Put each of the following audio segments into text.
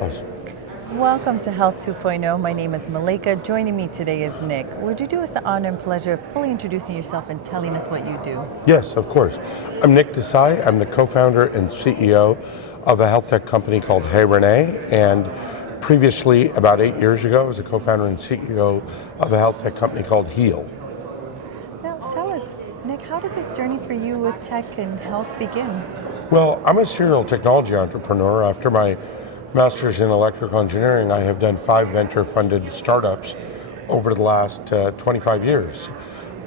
Awesome. Welcome to Health 2.0. My name is Malika. Joining me today is Nick. Would you do us the honor and pleasure of fully introducing yourself and telling us what you do? Yes, of course. I'm Nick Desai. I'm the co-founder and CEO of a health tech company called HeyRenee, and previously, about 8 years ago, I was a co-founder and CEO of a health tech company called Heal. Now, tell us, Nick, how did this journey for you with tech and health begin? Well, I'm a serial technology entrepreneur. After my master's in electrical engineering, I have done 5 venture-funded startups over the last 25 years.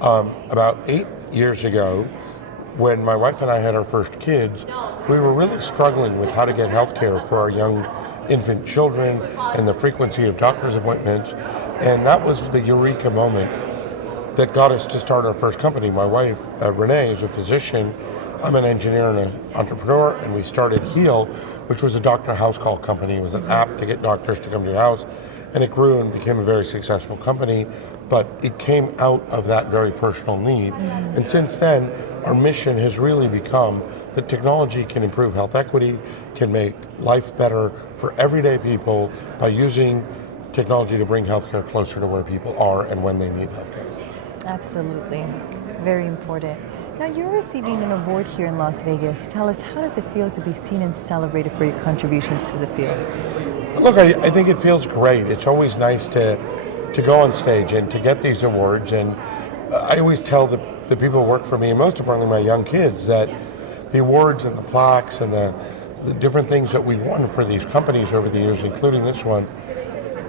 About 8 years ago, when my wife and I had our first kids, we were really struggling with how to get healthcare for our young infant children and the frequency of doctor's appointments. And that was the eureka moment that got us to start our first company. My wife, Renee, is a physician. I'm an engineer and an entrepreneur, and we started Heal, which was a doctor house call company. It was an app to get doctors to come to your house, and it grew and became a very successful company, but it came out of that very personal need. And since then, our mission has really become that technology can improve health equity, can make life better for everyday people by using technology to bring healthcare closer to where people are and when they need healthcare. Absolutely. Very important. Now, you're receiving an award here in Las Vegas. Tell us, how does it feel to be seen and celebrated for your contributions to the field? Look, I think it feels great. It's always nice to go on stage and to get these awards. And I always tell the people who work for me, and most importantly my young kids, that the awards and the plaques and the different things that we've won for these companies over the years, including this one,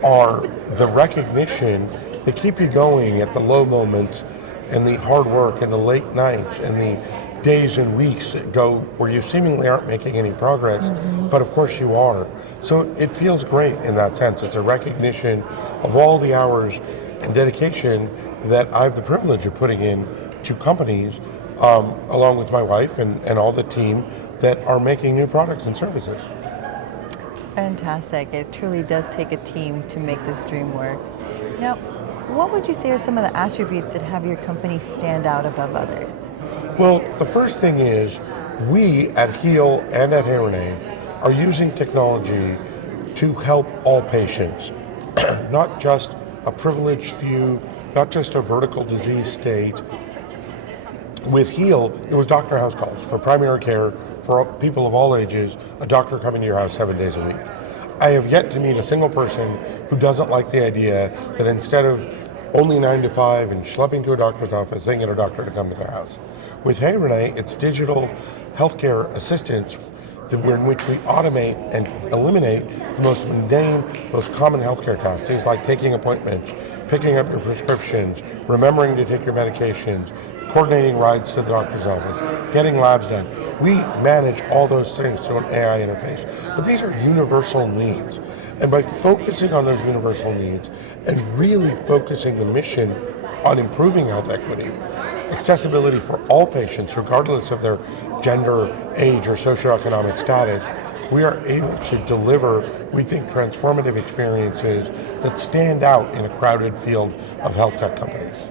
are the recognition that keep you going at the low moments and the hard work and the late nights and the days and weeks that go where you seemingly aren't making any progress, but of course you are. So it feels great in that sense. It's a recognition of all the hours and dedication that I have the privilege of putting in to companies, along with my wife and all the team that are making new products and services. Fantastic. It truly does take a team to make this dream work. Now, what would you say are some of the attributes that have your company stand out above others? Well, the first thing is we at Heal and at HeyRenee are using technology to help all patients, not just a privileged few, not just a vertical disease state. With Heal, it was doctor house calls for primary care for people of all ages, a doctor coming to your house 7 days a week. I have yet to meet a single person who doesn't like the idea that instead of only 9 to 5 and schlepping to a doctor's office, they can get a doctor to come to their house. With HeyRenee, it's digital healthcare assistance in which we automate and eliminate the most mundane, most common healthcare tasks, things like taking appointments, picking up your prescriptions, remembering to take your medications, coordinating rides to the doctor's office, getting labs done. We manage all those things through an AI interface. But these are universal needs. And by focusing on those universal needs and really focusing the mission on improving health equity, accessibility for all patients, regardless of their gender, age, or socioeconomic status, we are able to deliver, we think, transformative experiences that stand out in a crowded field of health tech companies.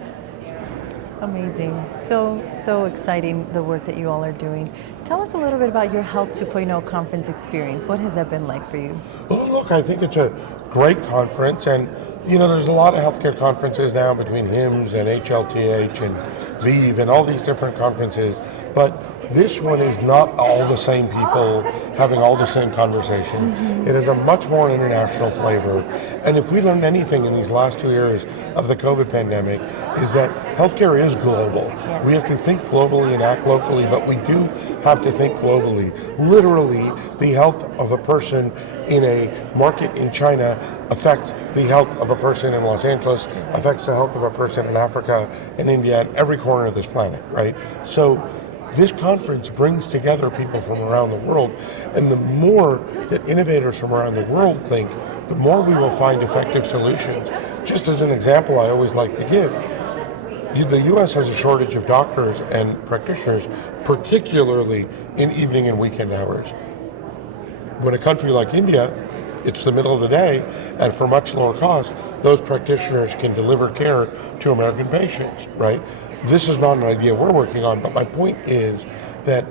Amazing. So exciting, the work that you all are doing. Tell us a little bit about your Health 2.0 conference experience. What has that been like for you? Well, look, I think it's a great conference, and there's a lot of healthcare conferences now between HIMSS and HLTH and ViVE and all these different conferences, but this one is not all the same people having all the same conversation. It has a much more international flavor. And if we learned anything in these last 2 years of the COVID pandemic, is that healthcare is global. Yes. We have to think globally and act locally, but we do have to think globally. Literally, the health of a person in a market in China affects the health of a person in Los Angeles, affects the health of a person in Africa and India and every corner of this planet, right? So this conference brings together people from around the world, and the more that innovators from around the world think, the more we will find effective solutions. Just as an example I always like to give, the U.S. has a shortage of doctors and practitioners, particularly in evening and weekend hours. When a country like India, it's the middle of the day, and for much lower cost, those practitioners can deliver care to American patients, right? This is not an idea we're working on, but my point is that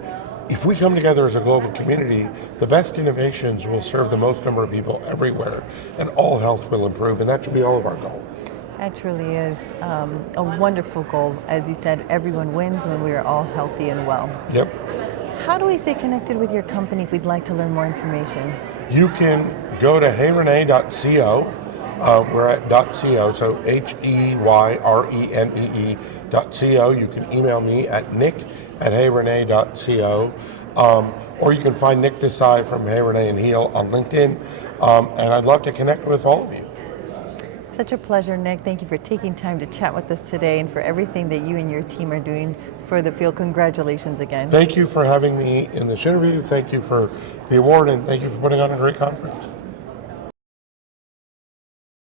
if we come together as a global community, the best innovations will serve the most number of people everywhere, and all health will improve, and that should be all of our goal. That truly is a wonderful goal. As you said, everyone wins when we are all healthy and well. Yep. How do we stay connected with your company if we'd like to learn more information? You can go to heyrenee.co. We're at .co, so HEYRENEE.co. You can email me at nick@heyrenee.co, or you can find Nick Desai from HeyRenee and Heal on LinkedIn, and I'd love to connect with all of you. Such a pleasure, Nick. Thank you for taking time to chat with us today and for everything that you and your team are doing for the field. Congratulations again. Thank you for having me in this interview. Thank you for the award, and thank you for putting on a great conference.